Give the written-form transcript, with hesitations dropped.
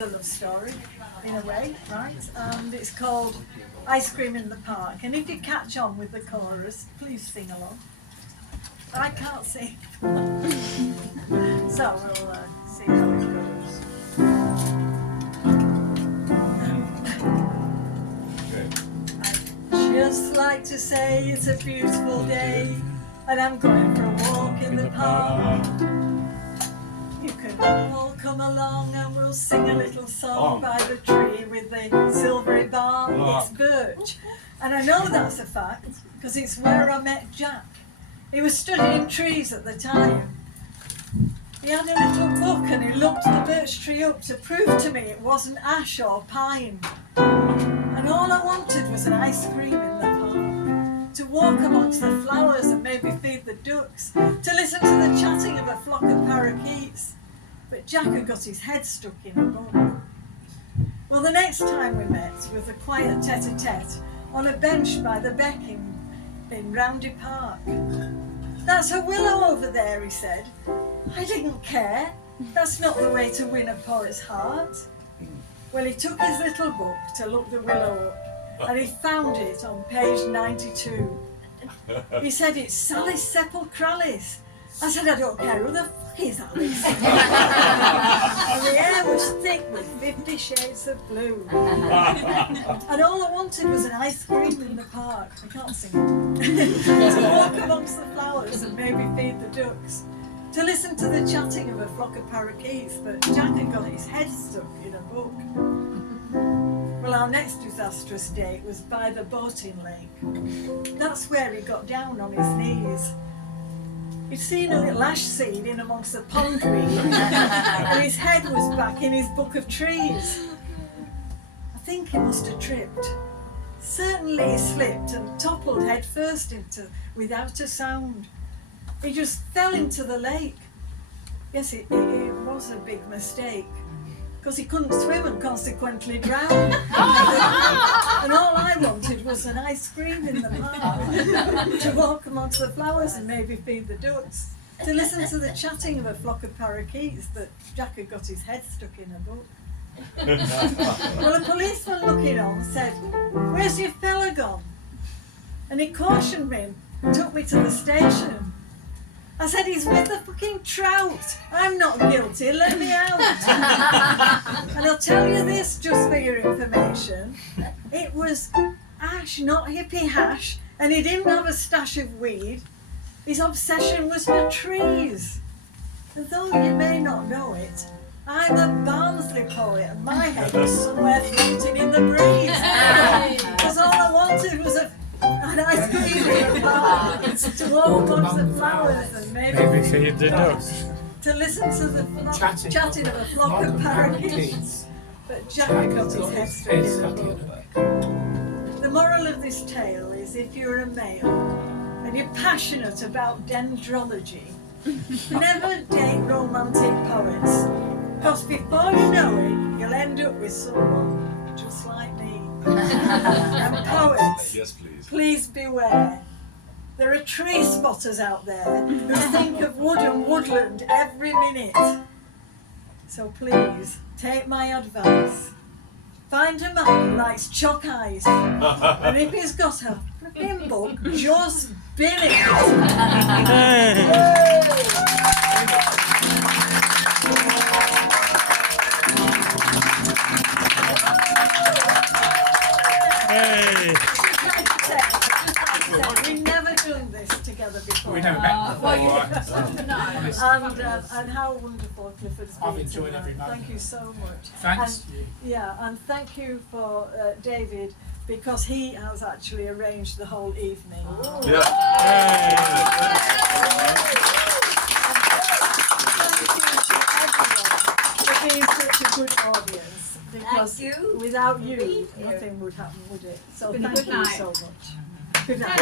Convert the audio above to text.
A love story, in a way, right? And it's called Ice Cream in the Park. And if you catch on with the chorus, please sing along. I can't sing. So we'll see how it goes. I'd just like to say it's a beautiful day, and I'm going for a walk in the park. You can all come along and we'll sing a little song by the tree with the silvery bark. It's birch. And I know that's a fact because it's where I met Jack. He was studying trees at the time. He had a little book and he looked the birch tree up to prove to me it wasn't ash or pine. And all I wanted was an ice cream in the park, to walk amongst the flowers and maybe feed the ducks, to listen to the chatting of a flock of parakeets. But Jack had got his head stuck in a book. Well, the next time we met was a quiet tete-a-tete on a bench by the beck in Roundy Park. "That's a willow over there," he said. I didn't care. That's not the way to win a poet's heart. Well, he took his little book to look the willow up, and he found it on page 92. He said, "It's Sally Sepulchralis." I said, "I don't care who the fuck is Alice." And the air was thick with 50 shades of blue. And all I wanted was an ice cream in the park. I can't sing. To walk amongst the flowers and maybe feed the ducks. To listen to the chatting of a flock of parakeets, but Jack had got his head stuck in a book. Well, our next disastrous date was by the boating lake. That's where he got down on his knees. He'd seen a little ash seed in amongst the pondweed, and his head was back in his book of trees. I think he must have tripped. Certainly he slipped and toppled head first without a sound. He just fell into the lake. Yes, it was a big mistake, because he couldn't swim and consequently drowned. And all I wanted was an ice cream in the park, to walk amongst the flowers and maybe feed the ducks, to listen to the chatting of a flock of parakeets, but Jack had got his head stuck in a book. Well, a policeman looking on said, "Where's your fella gone?" And he cautioned me and took me to the station. I said, "He's with the fucking trout. I'm not guilty, let me out." And I'll tell you this just for your information. It was ash, not hippie hash, and he didn't have a stash of weed. His obsession was for trees. And though you may not know it, I'm a Barnsley poet and my head was somewhere floating in the breeze. Because all I wanted was an ice cream in the park, to walk amongst the flowers and maybe feed the ducks, to listen to the chatting of a flock of parakeets. But Jack had got his head stuck in a book. The moral of this tale is, if you're a male and you're passionate about dendrology, never date romantic poets, because before you know it, you'll end up with someone just like me. And poets, Yes, please beware. There are tree spotters out there who think of wood and woodland every minute. So please, take my advice. Find a man who likes chalk ice, and if he's got a flipping book, just bin it. Hey. We've never done this together before. We never met before. And how wonderful Clifford's been. I've enjoyed every moment. Thank you so much. Thanks. And thank you for David, because he has actually arranged the whole evening. Yeah. Hey. Thank you to everyone for being such a good audience, because without you, nothing would happen, would it? So thank you so much. Good night.